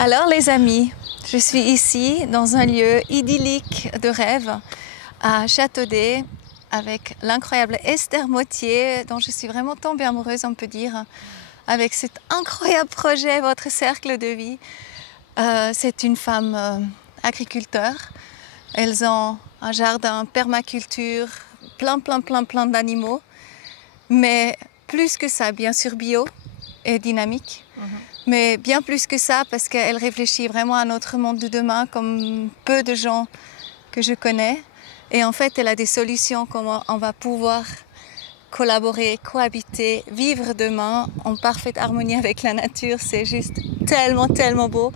Alors les amis, je suis ici dans un lieu idyllique de rêve à Châteaudet avec l'incroyable Esther Mottier dont je suis vraiment tombée amoureuse, on peut dire, avec cet incroyable projet Votre Cercle de Vie. C'est une femme agriculteur. Elles ont un jardin permaculture, plein d'animaux, mais plus que ça, bien sûr bio et dynamique. Mais bien plus que ça, parce qu'elle réfléchit vraiment à notre monde de demain, comme peu de gens que je connais. Et en fait, elle a des solutions, comment on va pouvoir collaborer, cohabiter, vivre demain en parfaite harmonie avec la nature. C'est juste tellement beau.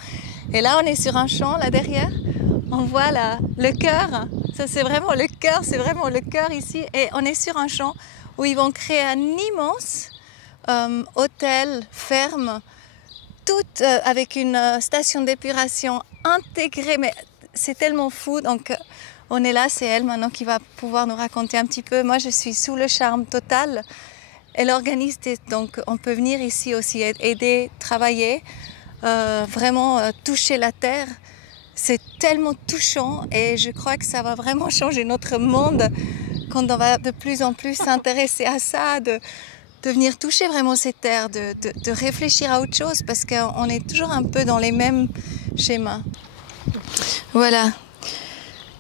Et là, on est sur un champ, là derrière. On voit là, le cœur. Ça, c'est vraiment le cœur, c'est vraiment le cœur ici. Et on est sur un champ où ils vont créer un immense hôtel, ferme, tout avec une station d'épuration intégrée, mais c'est tellement fou. Donc on est là, c'est elle maintenant qui va pouvoir nous raconter un petit peu. Moi je suis sous le charme total. Elle organise, donc on peut venir ici aussi aider, travailler, vraiment toucher la terre. C'est tellement touchant et je crois que ça va vraiment changer notre monde quand on va de plus en plus s'intéresser à ça, de venir toucher vraiment ces terres, de réfléchir à autre chose parce qu'on est toujours un peu dans les mêmes schémas. Voilà.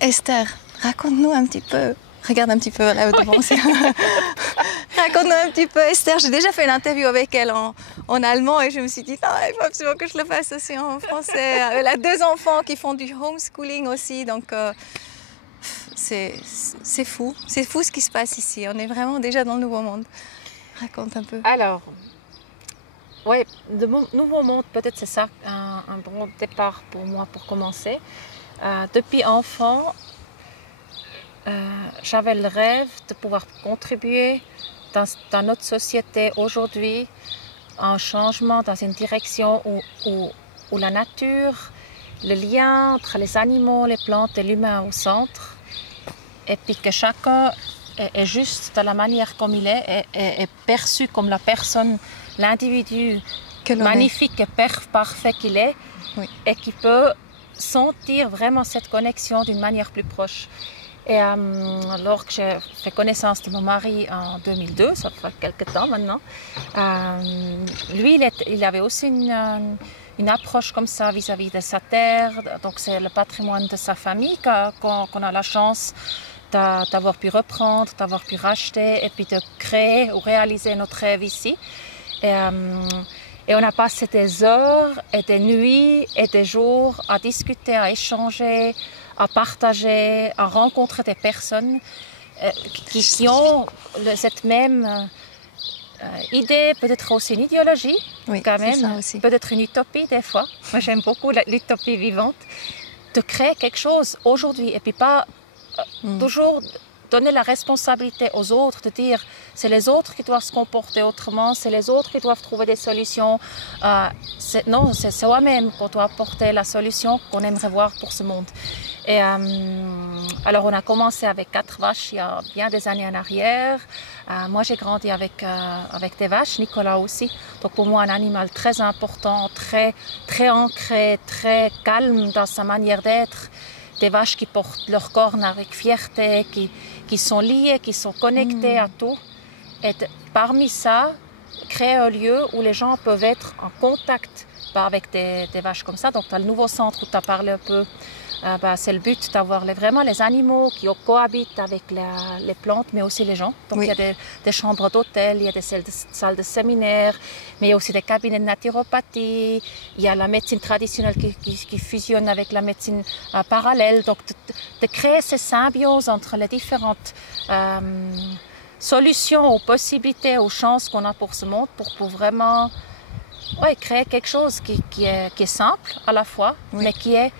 Esther, raconte-nous un petit peu. Regarde un petit peu là devant aussi. Raconte-nous un petit peu, Esther. J'ai déjà fait une interview avec elle en allemand et je me suis dit, non, il faut absolument que je le fasse aussi en français. Elle a 2 enfants qui font du homeschooling aussi, donc c'est fou. C'est fou ce qui se passe ici. On est vraiment déjà dans le nouveau monde. Raconte un peu. Alors, oui, le nouveau monde, peut-être c'est ça un bon départ pour moi pour commencer. Depuis enfant, j'avais le rêve de pouvoir contribuer dans notre société aujourd'hui à un changement, dans une direction où la nature, le lien entre les animaux, les plantes et l'humain au centre, et puis que chacun est juste de la manière comme il est perçu comme la personne, l'individu magnifique et parfait qu'il est, oui. Et qui peut sentir vraiment cette connexion d'une manière plus proche. Et alors que j'ai fait connaissance de mon mari en 2002, ça fait quelques temps maintenant, lui il avait aussi une approche comme ça vis-à-vis de sa terre, donc c'est le patrimoine de sa famille qu'on a la chance d'avoir pu reprendre, d'avoir pu racheter et puis de créer ou réaliser notre rêve ici. Et on a passé des heures et des nuits et des jours à discuter, à échanger, à partager, à rencontrer des personnes qui ont cette même idée, peut-être aussi une idéologie, oui, quand même, peut-être une utopie des fois. Moi j'aime beaucoup l'utopie vivante, de créer quelque chose aujourd'hui et puis pas toujours donner la responsabilité aux autres, de dire c'est les autres qui doivent se comporter autrement, c'est les autres qui doivent trouver des solutions. Non, c'est soi-même qu'on doit apporter la solution qu'on aimerait voir pour ce monde. Et alors on a commencé avec 4 vaches il y a bien des années en arrière. Moi j'ai grandi avec des vaches, Nicolas aussi. Donc pour moi un animal très important, très ancré, très calme dans sa manière d'être. Des vaches qui portent leurs cornes avec fierté, qui sont liées, qui sont connectées à tout. Et parmi ça, créer un lieu où les gens peuvent être en contact avec des vaches comme ça. Donc, tu as le nouveau centre où tu as parlé un peu. C'est le but d'avoir vraiment les animaux qui cohabitent avec les plantes, mais aussi les gens. Donc, oui. Il y a des chambres d'hôtel, il y a des salles de séminaire, mais il y a aussi des cabinets de naturopathie. Il y a la médecine traditionnelle qui fusionne avec la médecine parallèle. Donc, de créer ces symbioses entre les différentes solutions, aux possibilités, aux chances qu'on a pour ce monde, pour vraiment créer quelque chose qui est simple à la fois, oui. Mais qui est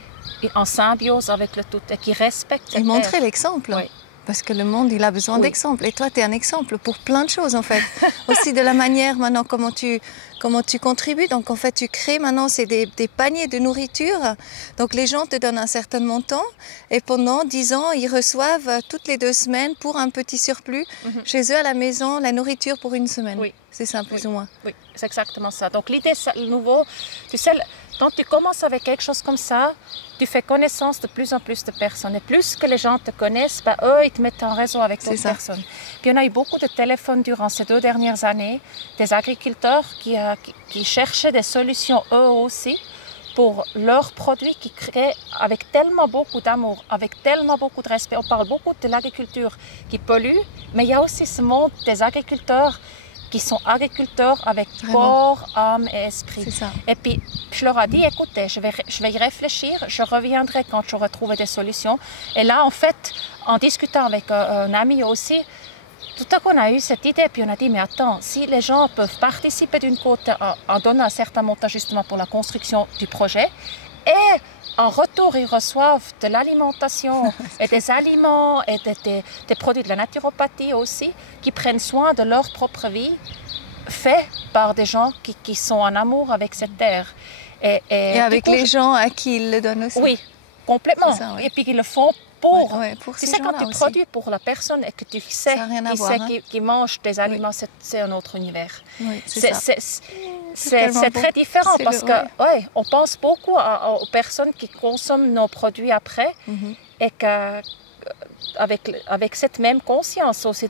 en symbiose avec le tout et qui respecte. Et montrer l'exemple. Oui. Parce que le monde, il a besoin d'exemples. Et toi, tu es un exemple pour plein de choses, en fait. Aussi de la manière, maintenant, comment tu contribues. Donc, en fait, tu crées maintenant, c'est des paniers de nourriture. Donc, les gens te donnent un certain montant. Et pendant 10 ans, ils reçoivent toutes les 2 semaines, pour un petit surplus, chez eux à la maison, la nourriture pour 1 semaine. Oui. C'est ça, plus ou moins. Oui, c'est exactement ça. Donc, l'idée, le nouveau, tu sais, quand tu commences avec quelque chose comme ça, tu fais connaissance de plus en plus de personnes. Et plus que les gens te connaissent, eux, ils te mettent en réseau avec d'autres personnes. Puis on a eu beaucoup de téléphones durant ces 2 dernières années, des agriculteurs qui cherchaient des solutions eux aussi pour leurs produits qui créent avec tellement beaucoup d'amour, avec tellement beaucoup de respect. On parle beaucoup de l'agriculture qui pollue, mais il y a aussi ce monde des agriculteurs qui sont agriculteurs avec corps, âme et esprit. Et puis, je leur ai dit, écoutez, je vais y réfléchir, je reviendrai quand j'aurai trouvé des solutions. Et là, en fait, en discutant avec un ami aussi, tout à coup, on a eu cette idée, puis on a dit, mais attends, si les gens peuvent participer d'une côte en donnant un certain montant justement pour la construction du projet, et en retour, ils reçoivent de l'alimentation et des aliments et des produits de la naturopathie aussi, qui prennent soin de leur propre vie, faits par des gens qui sont en amour avec cette terre. Et avec les gens à qui ils le donnent aussi. Oui, complètement. Ça, oui. Et puis qu'ils le font pour tu sais, quand tu produis pour la personne et que tu sais qui mange tes aliments, c'est un autre univers. Oui, c'est très différent parce que on pense beaucoup aux personnes qui consomment nos produits après et avec cette même conscience aussi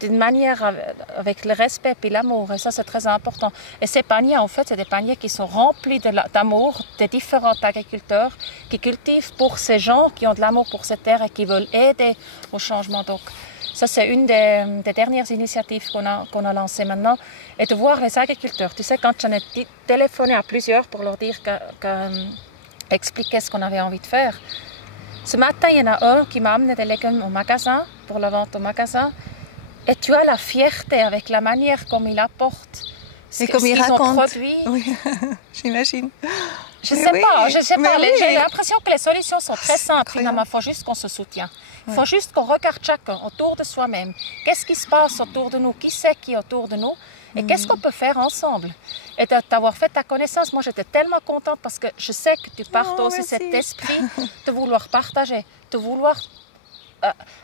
d'une manière avec le respect et l'amour, et ça c'est très important. Et ces paniers, en fait, c'est des paniers qui sont remplis d'amour des différents agriculteurs qui cultivent pour ces gens qui ont de l'amour pour cette terre et qui veulent aider au changement. Donc ça c'est une des dernières initiatives qu'on a lancées maintenant, et de voir les agriculteurs. Tu sais, quand j'en ai téléphoné à plusieurs pour leur dire expliquer ce qu'on avait envie de faire. Ce matin, il y en a un qui m'a amené des légumes au magasin, pour la vente au magasin. Et tu as la fierté avec la manière comme il apporte ce qu'ils ont produit. Oui, j'imagine. Je ne sais pas. J'ai l'impression que les solutions sont très simples. Finalement, il faut juste qu'on se soutienne. Il faut juste qu'on regarde chacun autour de soi-même. Qu'est-ce qui se passe autour de nous? Qui c'est qui est autour de nous? Et qu'est-ce qu'on peut faire ensemble? Et d'avoir fait ta connaissance, moi j'étais tellement contente parce que je sais que tu partes aussi cet esprit de vouloir partager, de vouloir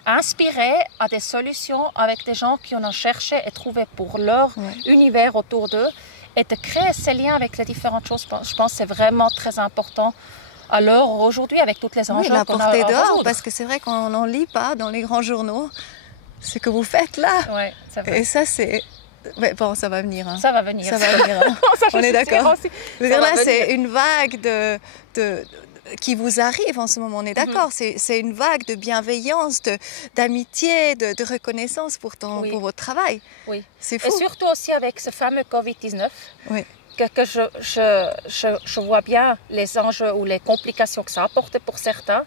inspirer à des solutions avec des gens qui en ont cherché et trouvé pour leur univers autour d'eux, et de créer ces liens avec les différentes choses. Je pense que c'est vraiment très important à l'heure aujourd'hui avec toutes les enjeux qu'on a à résoudre. Dehors, parce que c'est vrai qu'on n'en lit pas dans les grands journaux ce que vous faites là. Ouais, c'est vrai. Et ça c'est... Ouais, bon, ça va venir. Hein. Ça va venir. Ça va venir. Hein. On est d'accord. Là, c'est une vague qui vous arrive en ce moment, on est d'accord. C'est une vague de bienveillance, d'amitié, de reconnaissance pour votre travail. Oui. C'est fou. Et surtout aussi avec ce fameux Covid-19, que je vois bien les enjeux ou les complications que ça apporte pour certains,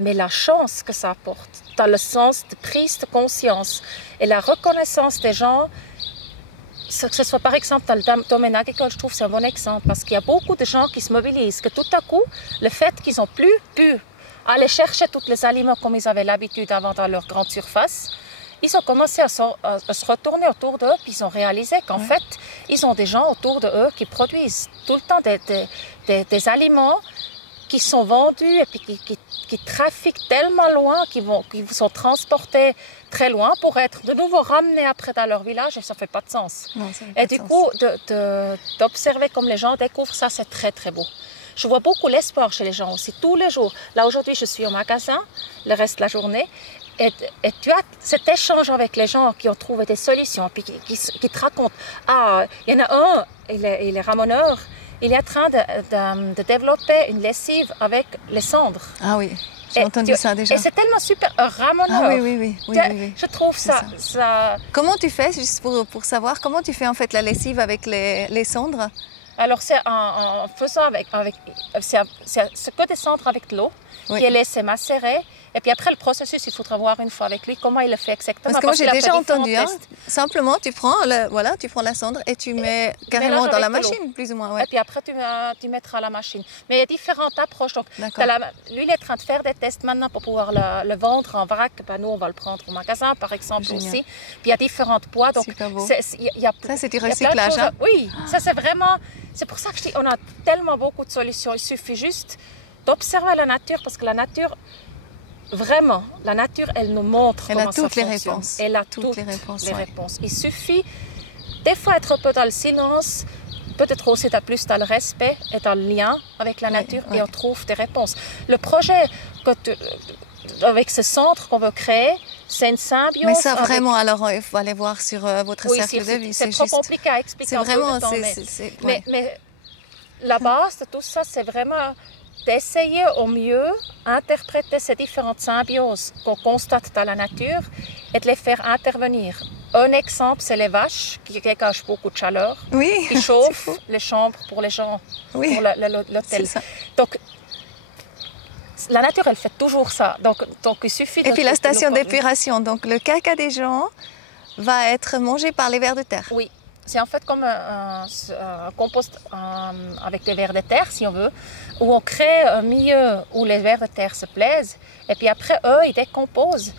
mais la chance que ça apporte, dans le sens de prise de conscience et la reconnaissance des gens. Que ce soit par exemple dans le domaine agricole, je trouve que c'est un bon exemple parce qu'il y a beaucoup de gens qui se mobilisent, que tout à coup, le fait qu'ils n'ont plus pu aller chercher tous les aliments comme ils avaient l'habitude avant dans leur grande surface, ils ont commencé à se retourner autour d'eux, puis ils ont réalisé qu'en fait, ils ont des gens autour de eux qui produisent tout le temps des aliments qui sont vendus et puis qui trafiquent tellement loin, qui sont transportés très loin pour être de nouveau ramenés après dans leur village, et ça ne fait pas de sens. Non, et du coup, d'observer comme les gens découvrent ça, c'est très très beau. Je vois beaucoup l'espoir chez les gens aussi, tous les jours. Là, aujourd'hui, je suis au magasin, le reste de la journée, et tu as cet échange avec les gens qui ont trouvé des solutions, puis qui te racontent. Ah, il y en a un, il est ramoneur, il est en train de développer une lessive avec les cendres. Ah oui, j'ai entendu ça déjà. Et c'est tellement super, un ramoneur. Ah oui. Je trouve ça... Comment tu fais, juste pour savoir, comment tu fais en fait la lessive avec les cendres? Alors c'est en faisant c'est que des cendres avec de l'eau, qui est laissé macérer. Et puis après le processus, il faudra voir une fois avec lui comment il le fait exactement. Parce que moi j'ai déjà entendu, simplement tu prends la cendre et tu mets carrément dans la machine, plus ou moins. Ouais. Et puis après tu mettras à la machine. Mais il y a différentes approches. Donc, lui il est en train de faire des tests maintenant pour pouvoir le vendre en vrac. Nous on va le prendre au magasin par exemple aussi. Puis il y a différents poids. Donc, ça c'est du recyclage. Oui, ça c'est vraiment... C'est pour ça que je dis on a tellement beaucoup de solutions. Il suffit juste d'observer la nature, parce que la nature... Vraiment, la nature, elle nous montre comment ça fonctionne. Elle a toutes les réponses. Il suffit des fois être un peu dans le silence, peut-être aussi plus dans le respect et dans le lien avec la nature et on trouve des réponses. Le projet avec ce centre qu'on veut créer, c'est une symbiose. Mais ça, vraiment, alors il faut aller voir sur votre cercle de vie. C'est trop compliqué à expliquer. C'est vraiment... Mais la base de tout ça, c'est vraiment d'essayer au mieux d'interpréter ces différentes symbioses qu'on constate dans la nature et de les faire intervenir. Un exemple, c'est les vaches qui dégagent beaucoup de chaleur, qui chauffent les chambres pour les gens, pour l'hôtel. Donc, la nature, elle fait toujours ça. Donc il suffit Et puis la station d'épuration, donc le caca des gens va être mangé par les vers de terre. Oui. C'est en fait comme un compost avec des vers de terre, si on veut, où on crée un milieu où les vers de terre se plaisent. Et puis après, eux, ils décomposent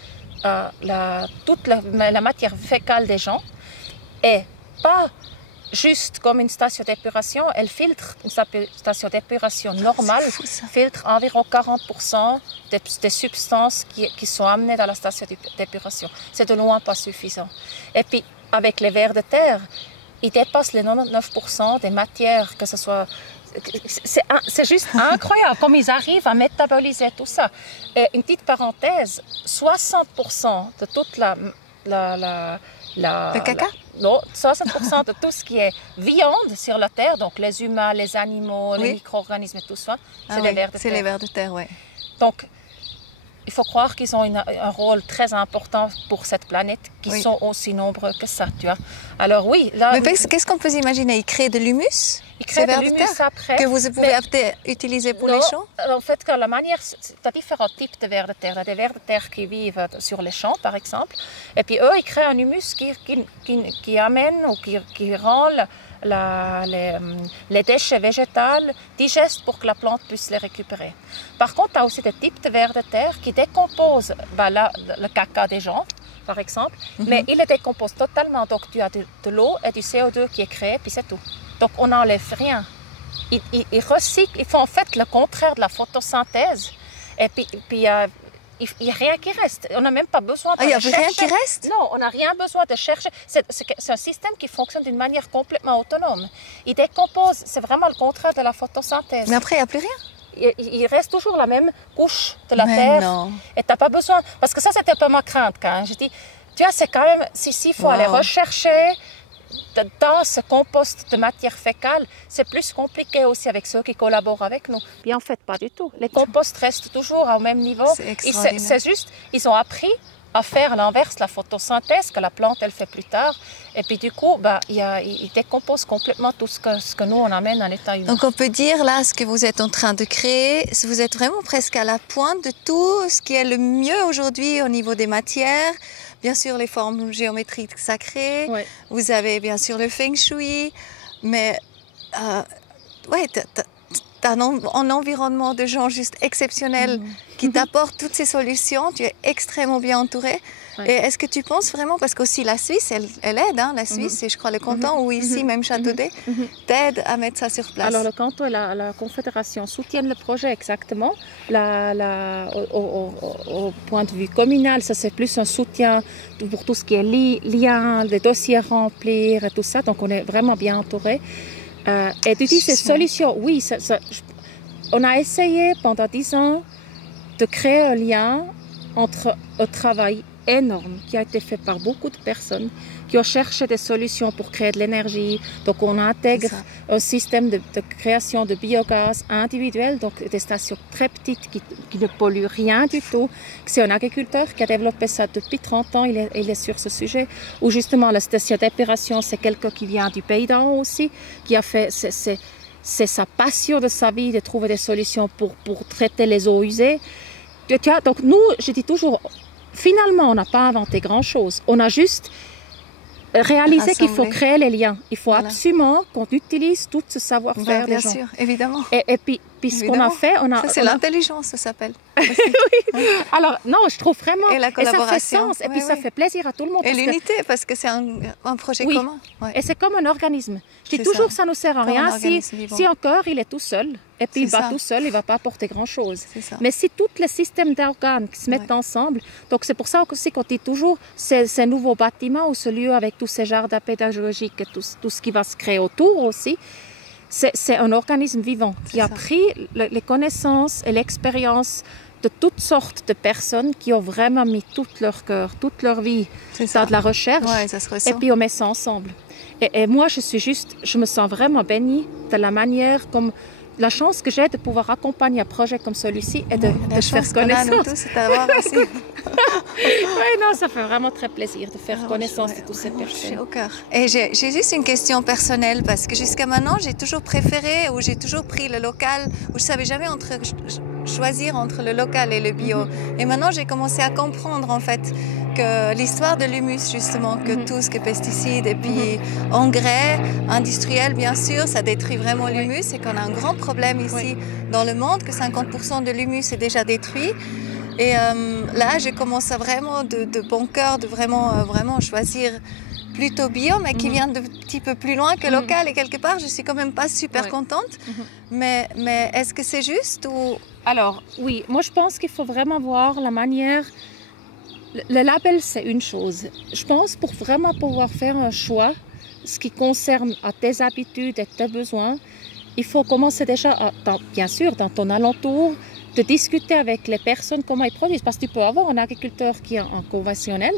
toute la matière fécale des gens. Et pas juste comme une station d'épuration, elle filtre, une station d'épuration normale, filtre environ 40% des substances qui sont amenées dans la station d'épuration. C'est de loin pas suffisant. Et puis, avec les vers de terre, ils dépassent les 99% des matières, que ce soit... C'est juste incroyable comme ils arrivent à métaboliser tout ça. Et une petite parenthèse, 60% de toute le caca? Non, 60% de tout ce qui est viande sur la Terre, donc les humains, les animaux, les micro-organismes et tout ça, c'est les vers de terre. C'est les vers de terre, oui. Donc, il faut croire qu'ils ont un rôle très important pour cette planète, qui sont aussi nombreux que ça, tu vois. Alors oui, là... Mais qu'est-ce qu'on peut imaginer? Ils créent de l'humus? Ils créent de l'humus après. Que vous pouvez utiliser pour les champs? En fait, la manière... Tu as différents types de vers de terre. Tu as des vers de terre qui vivent sur les champs, par exemple. Et puis eux, ils créent un humus qui amène ou qui rend les déchets végétaux digestes pour que la plante puisse les récupérer. Par contre, tu as aussi des types de vers de terre qui décomposent le caca des gens, par exemple, mais ils le décomposent totalement. Donc, tu as de l'eau et du CO2 qui est créé, puis c'est tout. Donc, on n'enlève rien. Ils recyclent, ils font en fait le contraire de la photosynthèse. Et puis il n'y a rien qui reste. On n'a même pas besoin de chercher. Il n'y a rien qui reste? Non, on n'a rien besoin de chercher. C'est un système qui fonctionne d'une manière complètement autonome. Il décompose, c'est vraiment le contraire de la photosynthèse. Mais après, il n'y a plus rien? Il reste toujours la même couche de la terre. Non. Et tu n'as pas besoin... Parce que ça, c'était un peu ma crainte quand je dis, tu vois, c'est quand même... Il faut aller rechercher... Dans ce compost de matière fécale, c'est plus compliqué aussi avec ceux qui collaborent avec nous. Bien en fait, pas du tout. Les composts restent toujours au même niveau. C'est juste, ils ont appris à faire l'inverse, la photosynthèse, que la plante, elle fait plus tard. Et puis du coup, ils décomposent complètement tout ce que nous, on amène en état humain. Donc on peut dire, là, ce que vous êtes en train de créer, vous êtes vraiment presque à la pointe de tout ce qui est le mieux aujourd'hui au niveau des matières. Bien sûr, les formes géométriques sacrées. Ouais. Vous avez bien sûr le feng shui. Mais tu as un environnement de gens juste exceptionnels qui t'apportent toutes ces solutions. Tu es extrêmement bien entouré. Ouais. Et est-ce que tu penses vraiment, parce qu'aussi la Suisse, elle aide, hein, la Suisse, c'est je crois le canton, ou ici même Châteaudet, t'aide à mettre ça sur place. Alors le canton et la Confédération soutiennent le projet exactement. Au point de vue communal, ça c'est plus un soutien pour tout ce qui est lien, des dossiers à remplir et tout ça. Donc on est vraiment bien entouré. Et tu dis ces solutions, oui, on a essayé pendant 10 ans de créer un lien entre un travail énorme qui a été fait par beaucoup de personnes qui ont cherché des solutions pour créer de l'énergie. Donc on intègre un système de création de biogaz individuel, donc des stations très petites qui ne polluent rien du tout. C'est un agriculteur qui a développé ça depuis 30 ans, il est sur ce sujet, où justement la station d'épuration, c'est quelqu'un qui vient du pays d'en haut aussi, qui a fait... C'est sa passion de sa vie de trouver des solutions pour traiter les eaux usées. Donc nous, je dis toujours, finalement, on n'a pas inventé grand-chose. On a juste réalisé qu'il faut créer les liens. Il faut absolument qu'on utilise tout ce savoir-faire des gens. Bien sûr, évidemment. Et puis ce qu'on a fait, ça c'est l'intelligence, ça s'appelle. Oui. Alors, non, je trouve vraiment... Et la collaboration. Et ça fait sens. Et puis ça fait plaisir à tout le monde. Et l'unité, parce que c'est un projet commun. Ouais. Et c'est comme un organisme. Je dis toujours que ça ne nous sert à rien si un corps, il est tout seul. Et puis il va tout seul, il ne va pas apporter grand-chose. Mais si tous les systèmes d'organes se mettent ensemble, donc c'est pour ça aussi qu'on dit toujours ces nouveaux bâtiments ou ce lieu avec tous ces jardins pédagogiques et tout ce qui va se créer autour aussi, c'est un organisme vivant qui a pris les connaissances et l'expérience de toutes sortes de personnes qui ont vraiment mis tout leur cœur, toute leur vie dans de la recherche. Ouais, ça se ressent. Et puis on met ça ensemble. Et moi, je me sens vraiment bénie de la manière comme la chance que j'ai de pouvoir accompagner un projet comme celui-ci et de faire connaissance. Nous tous, c'est d'avoir aussi. Oui, non, ça fait vraiment très plaisir de faire connaissance de toutes ces personnes. Au cœur. Et j'ai juste une question personnelle parce que jusqu'à maintenant, j'ai toujours préféré ou j'ai toujours pris le local où je savais jamais choisir entre le local et le bio. Et maintenant, j'ai commencé à comprendre en fait que l'histoire de l'humus justement, que tout ce que pesticides et puis engrais industriels bien sûr, ça détruit vraiment l'humus et qu'on a un grand problème ici dans le monde, que 50% de l'humus est déjà détruit. Et là, je commence à vraiment de bon cœur de vraiment choisir plutôt bio, mais qui vient de petit peu plus loin que local. Et quelque part, je suis quand même pas super contente. Mais est-ce que c'est juste ou... Alors, oui, moi je pense qu'il faut vraiment voir la manière... Le label, c'est une chose. Je pense pour vraiment pouvoir faire un choix, ce qui concerne à tes habitudes et tes besoins, il faut commencer déjà, bien sûr, dans ton alentour, de discuter avec les personnes comment ils produisent. Parce que tu peux avoir un agriculteur qui est en conventionnel,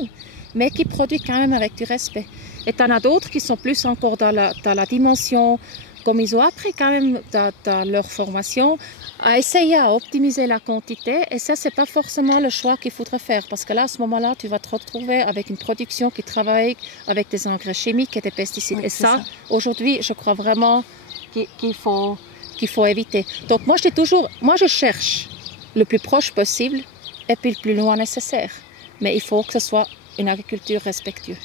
mais qui produit quand même avec du respect. Et tu en as d'autres qui sont plus encore dans la dimension, comme ils ont appris quand même dans leur formation, à essayer à optimiser la quantité. Et ça, ce n'est pas forcément le choix qu'il faudrait faire. Parce que là, à ce moment-là, tu vas te retrouver avec une production qui travaille avec des engrais chimiques et des pesticides. Oui, et ça, aujourd'hui, je crois vraiment qu'il faut éviter. Donc moi je cherche le plus proche possible et puis le plus loin nécessaire. Mais il faut que ce soit une agriculture respectueuse.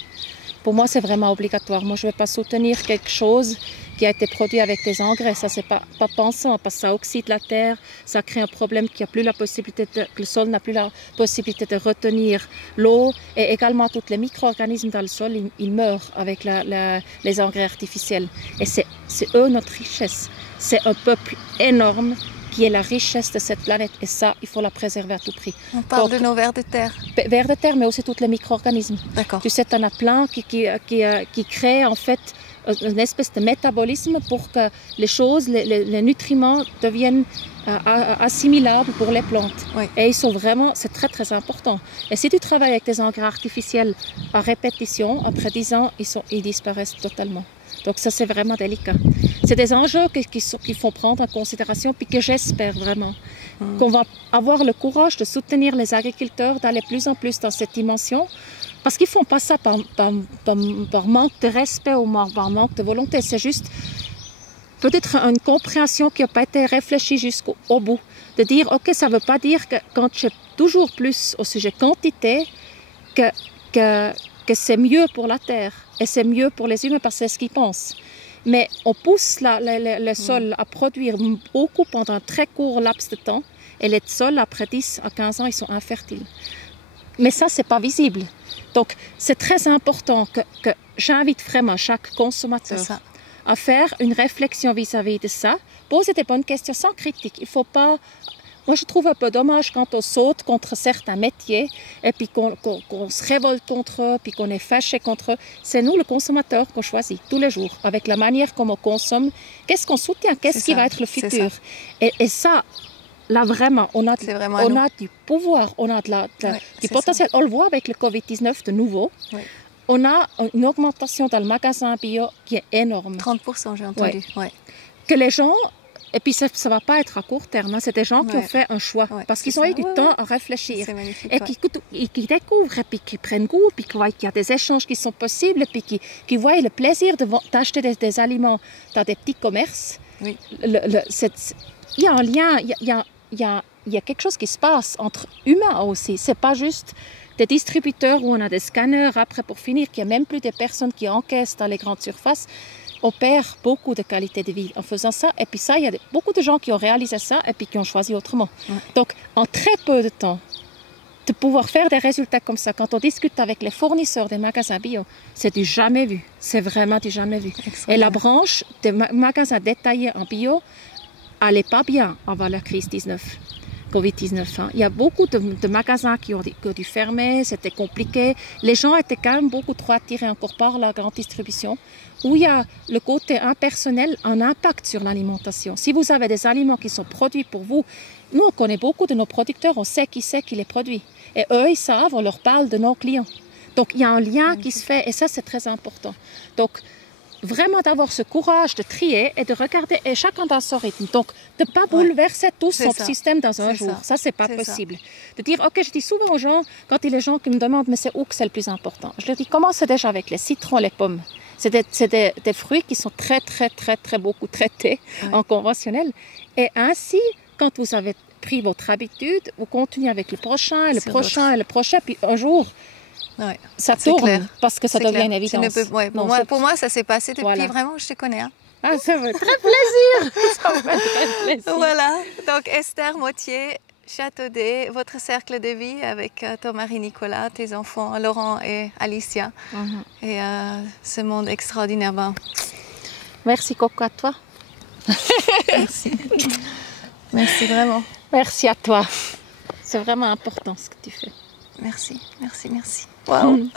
Pour moi, c'est vraiment obligatoire. Moi, je ne vais pas soutenir quelque chose qui a été produit avec des engrais. Ça, c'est pas pensant, parce que ça oxyde la terre, ça crée un problème que le sol n'a plus la possibilité de retenir l'eau. Et également, tous les micro-organismes dans le sol, ils meurent avec les engrais artificiels. Et c'est eux notre richesse. C'est un peuple énorme qui est la richesse de cette planète. Et ça, il faut la préserver à tout prix. On parle de nos vers de terre. Vers de terre, mais aussi tous les micro-organismes. D'accord. Tu sais, tu en as plein qui créent en fait une espèce de métabolisme pour que les choses, les nutriments deviennent assimilables pour les plantes. Oui. Et c'est très très important. Et si tu travailles avec des engrais artificiels à répétition, après 10 ans, ils disparaissent totalement. Donc ça, c'est vraiment délicat. C'est des enjeux qu'il faut prendre en considération, puis que j'espère vraiment qu'on va avoir le courage de soutenir les agriculteurs, d'aller plus en plus dans cette dimension, parce qu'ils ne font pas ça par manque de respect ou par manque de volonté. C'est juste peut-être une compréhension qui n'a pas été réfléchie jusqu'au bout. De dire, OK, ça ne veut pas dire que quand j'ai toujours plus au sujet quantité, que c'est mieux pour la terre et c'est mieux pour les humains parce que c'est ce qu'ils pensent. Mais on pousse le sol à produire beaucoup pendant un très court laps de temps et les sols, après 10 à 15 ans, ils sont infertiles. Mais ça, ce n'est pas visible. Donc, c'est très important que j'invite vraiment chaque consommateur à faire une réflexion vis-à-vis de ça. Poser des bonnes questions sans critique. Il faut pas... Moi, je trouve un peu dommage quand on saute contre certains métiers et puis qu'on se révolte contre eux, puis qu'on est fâché contre eux. C'est nous, le consommateur, qu'on choisit tous les jours, avec la manière comme on consomme. Qu'est-ce qu'on soutient? Qu'est-ce qui va être le futur? Et ça, là, vraiment, on a du pouvoir, on a du potentiel. On le voit avec le Covid-19 de nouveau. Oui. On a une augmentation dans le magasin bio qui est énorme. 30%, j'ai entendu. Ouais. Que les gens... Et puis ça ne va pas être à court terme, hein. C'est des gens qui ont fait un choix, parce qu'ils ont eu du temps à réfléchir. Et qui découvrent, et puis qui prennent goût, puis qui voient qu'il y a des échanges qui sont possibles, et puis qui voient le plaisir d'acheter des aliments dans des petits commerces. Oui. Il y a un lien, il y a quelque chose qui se passe entre humains aussi. Ce n'est pas juste des distributeurs où on a des scanners après pour finir, qu'il n'y a même plus des personnes qui encaissent dans les grandes surfaces. On perd beaucoup de qualité de vie en faisant ça. Et puis ça, il y a beaucoup de gens qui ont réalisé ça et puis qui ont choisi autrement. Ouais. Donc, en très peu de temps, de pouvoir faire des résultats comme ça, quand on discute avec les fournisseurs des magasins bio, c'est du jamais vu. C'est vraiment du jamais vu. Et la branche des magasins détaillés en bio n'allait pas bien avant la crise 19. Covid-19. Hein. Il y a beaucoup de magasins qui ont dû fermer, c'était compliqué. Les gens étaient quand même beaucoup trop attirés encore par la grande distribution, où il y a le côté impersonnel, un impact sur l'alimentation. Si vous avez des aliments qui sont produits pour vous, nous on connaît beaucoup de nos producteurs, on sait qui c'est qui les produit. Et eux, ils savent, on leur parle de nos clients. Donc il y a un lien qui se fait et ça c'est très important. Donc vraiment d'avoir ce courage de trier et de regarder et chacun dans son rythme. Donc de ne pas bouleverser tout son système dans un jour. Ça c'est pas possible. De dire, ok, je dis souvent aux gens, quand il y a les gens qui me demandent, mais c'est où que c'est le plus important? Je leur dis, commencez déjà avec les citrons, les pommes. C'est des fruits qui sont très beaucoup traités en conventionnel. Et ainsi, quand vous avez pris votre habitude, vous continuez avec le prochain, et le prochain, et le prochain, puis un jour, ça tourne parce que ça devient une évidence. Pour moi, ça s'est passé depuis vraiment que je te connais. Hein. Ah, ça me fait très plaisir. Ça me fait très plaisir. Voilà, donc Esther Mottier, Châteaudet, votre cercle de vie avec ton mari Nicolas, tes enfants Laurent et Alicia. Et ce monde extraordinaire. Merci Coco à toi. Merci. Merci vraiment. Merci à toi. C'est vraiment important ce que tu fais. Merci, merci, merci. Waouh.